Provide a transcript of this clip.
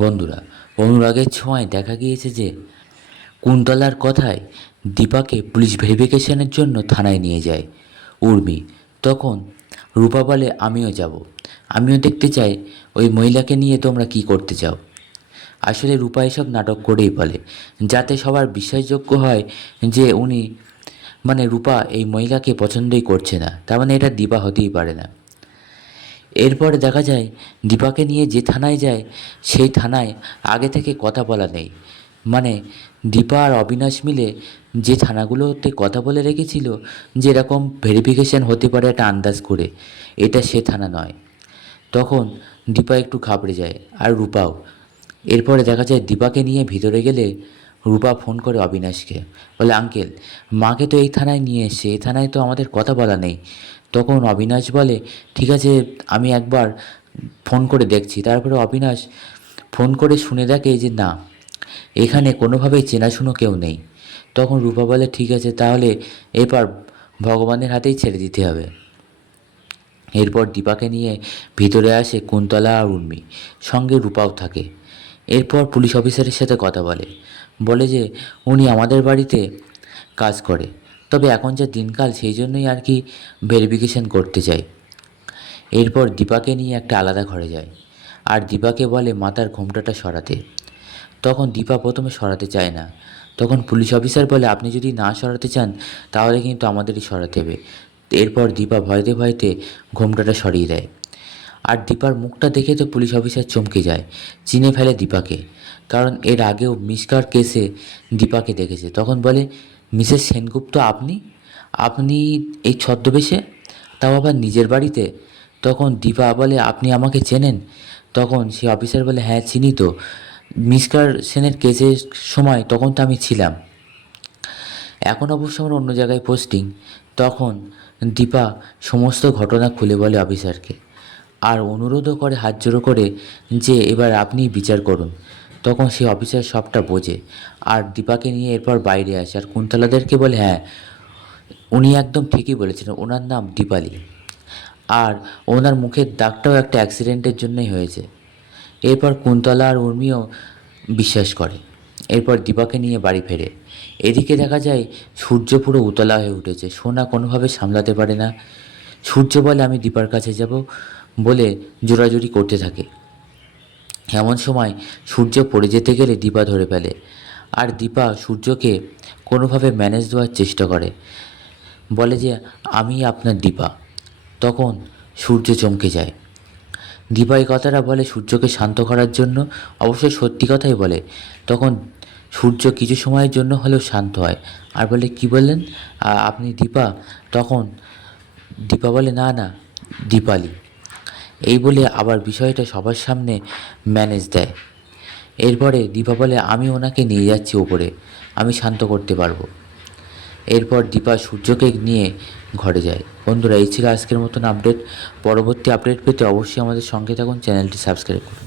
বন্ধুরা, অনুরাগের ছোঁয়ায় দেখা গিয়েছে যে কুন্তলার কথায় দীপাকে পুলিশ ভেরিফিকেশনের জন্য থানায় নিয়ে যায় উর্মি। তখন রূপা বলে, আমিও যাব, আমিও দেখতে চাই ওই মহিলাকে নিয়ে তোমরা কি করতে চাও। আসলে রূপা এসব নাটক করেই বলে, যাতে সবার বিশ্বাসযোগ্য হয় যে উনি রূপা এই মহিলাকে পছন্দই করছে না, তার মানে এটা দীপা হতেই পারে না। এরপরে দেখা যায় দীপাকে নিয়ে যে থানায় যায় সেই থানায় আগে থেকে কথা বলা নেই। মানে দীপা আর অবিনাশ মিলে যে থানাগুলোতে কথা বলে রেখেছিল যে এরকম ভেরিফিকেশন হতে পারে একটা আন্দাজ করে, এটা সে থানা নয়। তখন দীপা একটু ঘাবড়ে যায়, আর রূপাও। এরপরে দেখা যায় দীপাকে নিয়ে ভিতরে গেলে রূপা ফোন করে অবিনাশকে, বলে, আঙ্কেল, মাকে তো এই থানায় নিয়ে এসছে, এই থানায় তো আমাদের কথা বলা নেই। তখন অবিনাশ বলে, ঠিক আছে, আমি একবার ফোন করে দেখছি। তারপরে অবিনাশ ফোন করে শুনে দেখে যে না, এখানে কোনোভাবেই চেনাশুনো কেউ নেই। তখন রূপা বলে, ঠিক আছে, তাহলে এবার ভগবানের হাতেই ছেড়ে দিতে হবে। এরপর দীপাকে নিয়ে ভিতরে আসে কুন্তলা আর উর্মি, সঙ্গে রূপাও থাকে। এরপর পুলিশ অফিসারের সাথে কথা বলে, বলে যে উনি আমাদের বাড়িতে কাজ করে, তবে এখন যা দিনকাল সেই জন্যই আর কি ভেরিফিকেশন করতে চাই। এরপর দীপাকে নিয়ে একটা আলাদা ঘরে যায়, আর দীপাকে বলে মাথার ঘোমটাটা সরাতে। তখন দীপা প্রথমে সরাতে চায় না। তখন পুলিশ অফিসার বলে, আপনি যদি না সরাতে চান তাহলে কিন্তু আমাদেরই সরাতে হবে। এরপর দীপা ভয়তে ভয়তে ঘোমটাটা সরিয়ে দেয়। আর দীপার মুখটা দেখে তো পুলিশ অফিসার চমকে যায়, চিনে ফেলে দীপাকে, কারণ এর আগেও মিসকার কেসে দীপাকে দেখেছে। তখন বলে, মিসেস সেনগুপ্ত, আপনি আপনি এই ছদ্মবেশে, তাও আবার নিজের বাড়িতে? তখন দীপা বলে, আপনি আমাকে চেনেন? তখন সে অফিসার বলে, হ্যাঁ চিনি তো, মিসকার সেনের কেসের সময় তখন তো আমি ছিলাম, এখন অবশ্য আমার অন্য জায়গায় পোস্টিং। তখন দীপা সমস্ত ঘটনা খুলে বলে অফিসারকে, আর অনুরোধও করে হাত জোড়ো করে যে এবার আপনি বিচার করুন। তখন সেই অফিসার সবটা বোঝে, আর দীপাকে নিয়ে এরপর বাইরে আসে, আর কুন্তলাদেরকে বলে, হ্যাঁ উনি একদম ঠিকই বলেছেন, ওনার নাম দীপালি, আর ওনার মুখের দাগটাও একটা অ্যাক্সিডেন্টের জন্যই হয়েছে। এরপর কুন্তলা আর উর্মিও বিশ্বাস করে। এরপর দীপাকে নিয়ে বাড়ি ফেরে। এদিকে দেখা যায় সূর্য পুরো উতলা হয়ে উঠেছে, সোনা কোনোভাবে সামলাতে পারে না। সূর্য বলে, আমি দীপার কাছে যাব বলে জোরাজুরি করতে থাকে। এমন সময় সূর্য পড়ে যেতে গেলে দীপা ধরে ফেলে, আর দীপা সূর্যকে কোনোভাবে ম্যানেজ দেওয়ার চেষ্টা করে, বলে যে আমি আপনার দীপা। তখন সূর্য চমকে যায়। দীপা এই কথাটা বলে সূর্যকে শান্ত করার জন্য, অবশ্যই সত্যি কথাই বলে। তখন সূর্য কিছু সময়ের জন্য হলেও শান্ত হয়, আর বলে, কি বললেন আপনি দীপা? তখন দীপা বলে, না না, দীপালি। এই বলে আবার বিষয়টা সবার সামনে ম্যানেজ দেয়। এরপরে দীপা বলে, আমি ওনাকে নিয়ে যাচ্ছি ওপরে, আমি শান্ত করতে পারবো। এরপর দীপা সূর্যকে নিয়ে ঘরে যায়। বন্ধুরা, এই ছিল আজকের মতন আপডেট। পরবর্তী আপডেট পেতে অবশ্যই আমাদের সঙ্গে থাকুন, চ্যানেলটি সাবস্ক্রাইব করুন।